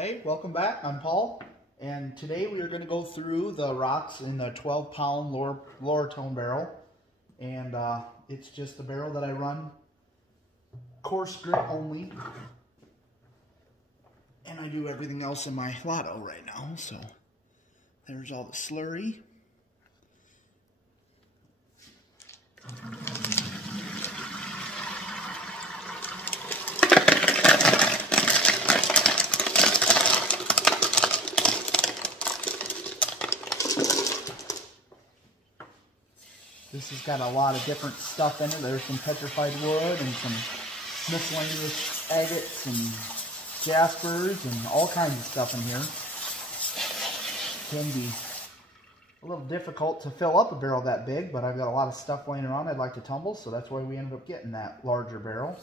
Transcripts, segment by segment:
Hey, welcome back. I'm Paul, and today we are going to go through the rocks in the 12-pound lortone barrel, and it's just the barrel that I run coarse grit only, and I do everything else in my lotto right now. So there's all the slurry. This has got a lot of different stuff in it. There's some petrified wood and some miscellaneous agates and jaspers and all kinds of stuff in here. Can be a little difficult to fill up a barrel that big, but I've got a lot of stuff laying around I'd like to tumble, so that's why we ended up getting that larger barrel.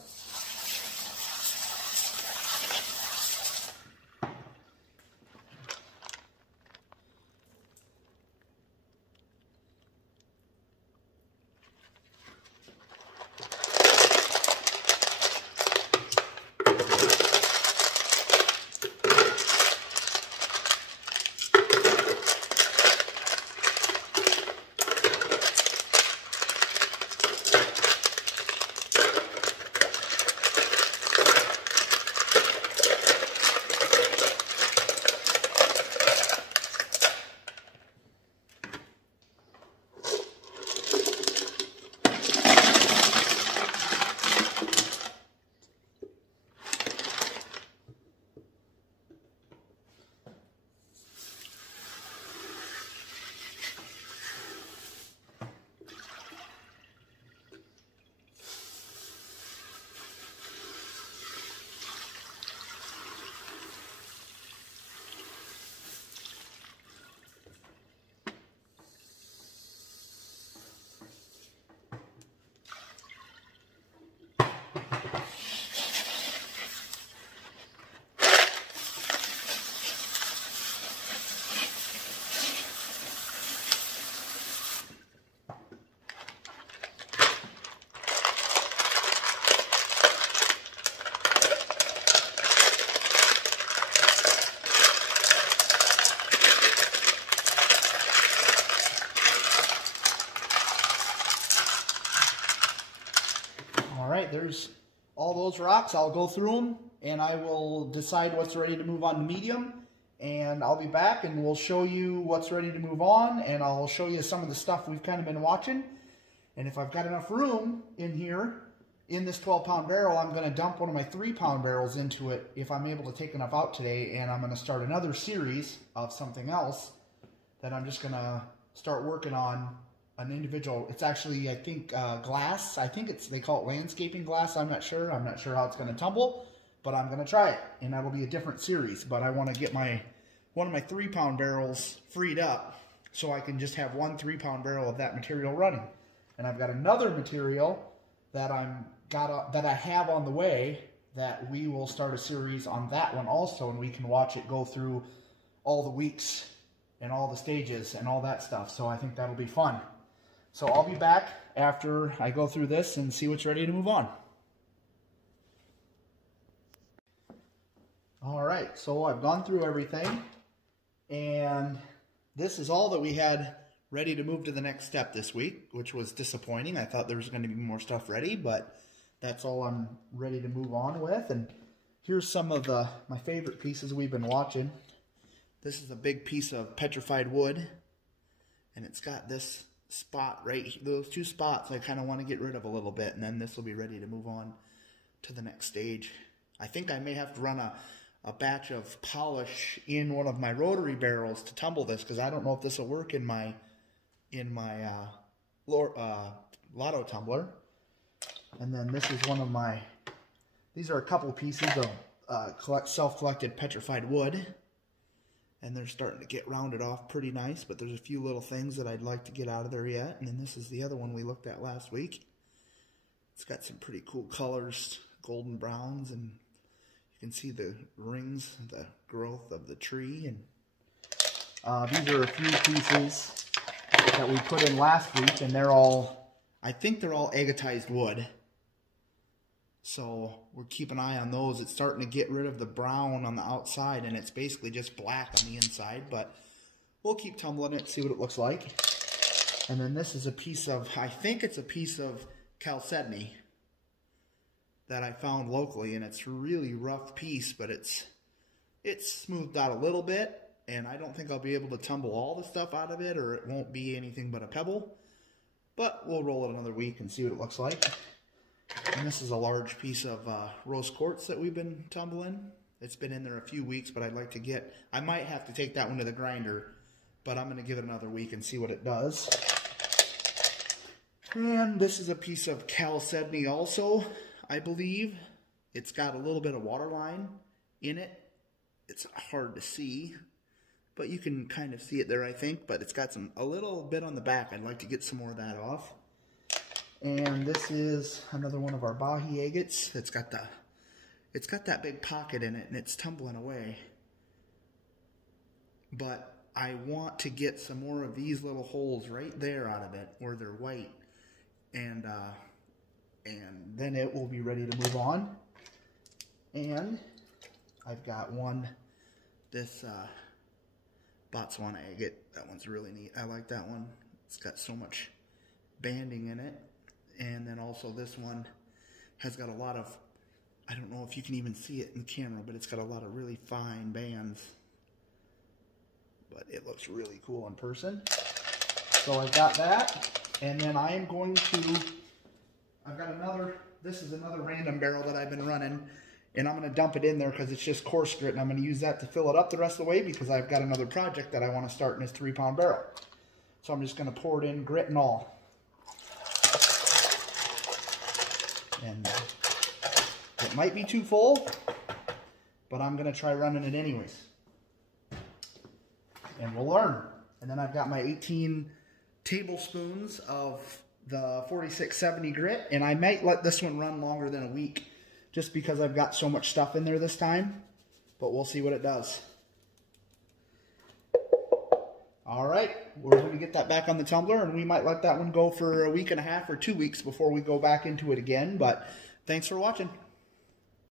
Alright, there's all those rocks. I'll go through them and I will decide what's ready to move on to medium, and I'll be back and we'll show you what's ready to move on, and I'll show you some of the stuff we've kind of been watching. And if I've got enough room in here in this 12-pound barrel, I'm going to dump one of my 3-pound barrels into it if I'm able to take enough out today, and I'm going to start another series of something else that I'm just going to start working on. An individual, it's actually, I think, glass. I think they call it landscaping glass. I'm not sure how it's going to tumble, but I'm going to try it, and that'll be a different series. But I want to get one of my 3-pound barrels freed up so I can just have one 3-pound barrel of that material running. And I've got another material that I have on the way that we will start a series on that one also, and we can watch it go through all the weeks and all the stages and all that stuff. So I think that'll be fun. So I'll be back after I go through this and see what's ready to move on. Alright, so I've gone through everything, and this is all that we had ready to move to the next step this week, which was disappointing. I thought there was going to be more stuff ready, but that's all I'm ready to move on with. And here's some of my favorite pieces we've been watching. This is a big piece of petrified wood, and it's got this spot right here. Those 2 spots I kind of want to get rid of a little bit, and then this will be ready to move on to the next stage. I think I may have to run a batch of polish in one of my rotary barrels to tumble this, because I don't know if this will work in my lotto tumbler. And then this is one of my, these are a couple pieces of self-collected petrified wood. And they're starting to get rounded off pretty nice, but there's a few little things that I'd like to get out of there yet. And then this is the other one we looked at last week. It's got some pretty cool colors, golden browns, and you can see the rings, the growth of the tree. And these are a few pieces that we put in last week, and they're all, I think they're all agatized wood. So we're keeping an eye on those. It's starting to get rid of the brown on the outside, and it's basically just black on the inside, but we'll keep tumbling it, see what it looks like. And then this is a piece of, I think it's a piece of chalcedony that I found locally, and it's a really rough piece, but it's smoothed out a little bit, and I don't think I'll be able to tumble all the stuff out of it, or it won't be anything but a pebble. But we'll roll it another week and see what it looks like. And this is a large piece of rose quartz that we've been tumbling. It's been in there a few weeks, but I'd like to get, I might have to take that one to the grinder, but I'm going to give it another week and see what it does. And this is a piece of chalcedony also, I believe. It's got a little bit of waterline in it. It's hard to see, but you can kind of see it there, I think. But it's got a little bit on the back. I'd like to get some more of that off. And this is another one of our Bahi agates. It's got that big pocket in it, and it's tumbling away. But I want to get some more of these little holes right there out of it, where they're white, and then it will be ready to move on. And I've got this Botswana agate. That one's really neat. I like that one. It's got so much banding in it. And then also this one has got a lot of, I don't know if you can even see it in the camera, but it's got a lot of really fine bands. But it looks really cool in person. So I've got that. And then I am going to, I've got this is another random barrel that I've been running. And I'm going to dump it in there because it's just coarse grit. And I'm going to use that to fill it up the rest of the way because I've got another project that I want to start in this 3-pound barrel. So I'm just going to pour it in, grit and all. And it might be too full, but I'm going to try running it anyways. And we'll learn. And then I've got my 18 tablespoons of the 4670 grit, and I might let this one run longer than a week just because I've got so much stuff in there this time, but we'll see what it does. All right, we're going to get that back on the tumbler, and we might let that one go for a week and a half or 2 weeks before we go back into it again, but thanks for watching.